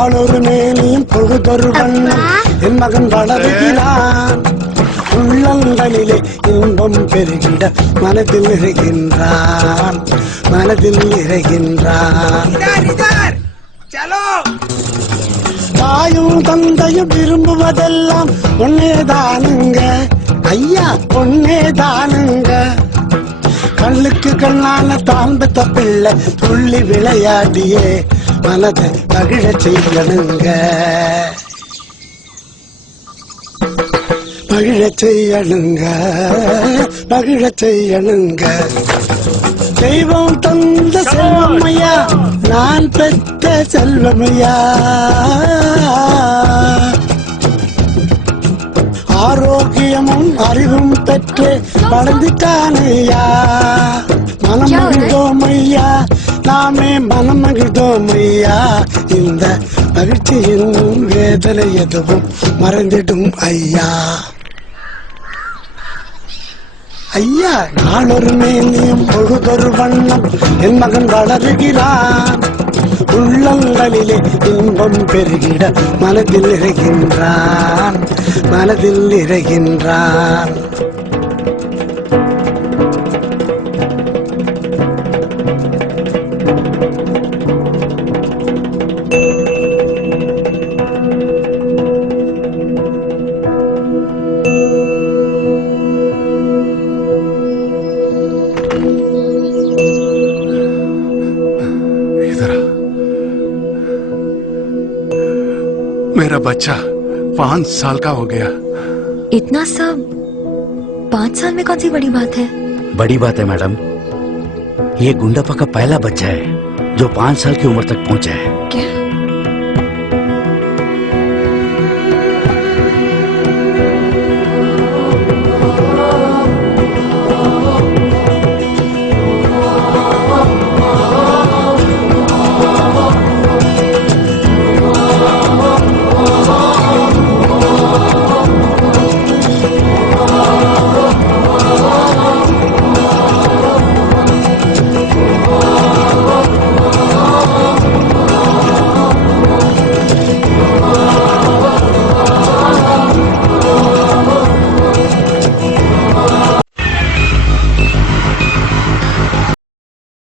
நாளொரு மேனியும் பொழுதொரு வண்ணம் என் மகன் வளருகிறான். உள்ளங்களிலே இன்பம் பெருகிட மனதில் நிறைகின்றான், மனதில் நிறைகின்றான். தாயும் தந்தையும் விரும்புவதெல்லாம் ஒன்னேதானுங்க ஐயா, ஒன்னேதானுங்க. கண்ணுக்கு கண்ணான தான் பெத்த பிள்ளை துள்ளி விளையாடியே மனதை மகிழ செய்யணுங்க, மகிழ செய்யணுங்க, மகிழ செய்யணுங்க. தெய்வம் தந்த செல்வமையா, நான் பெற்ற செல்வமையா. ஆரோக்கியமும் அறிவும் பெற்று வளர்ந்துட்டானையா. மனம் மகிழ்ந்தோமையா, நாமே மனம் மகிழ்ந்தோமையா. இந்த மகிழ்ச்சியின் வேதனை எதுவும் மறந்திடும் ஐயா. ஐயா, நாளொரு மேனியும் பொழுதொரு வண்ணம் என் மகன் வளருகிறான். உள்ளங்களிலே இன்பம் பெருகிட மனதில் நிறைகின்றான், மனதில் நிறைகின்றான். मेरा बच्चा 5 साल का हो गया। इतना सब 5 साल में कौन सी बड़ी बात है? बड़ी बात है मैडम, ये गुंडापा का पहला बच्चा है जो 5 साल की उम्र तक पहुंचा है। क्या?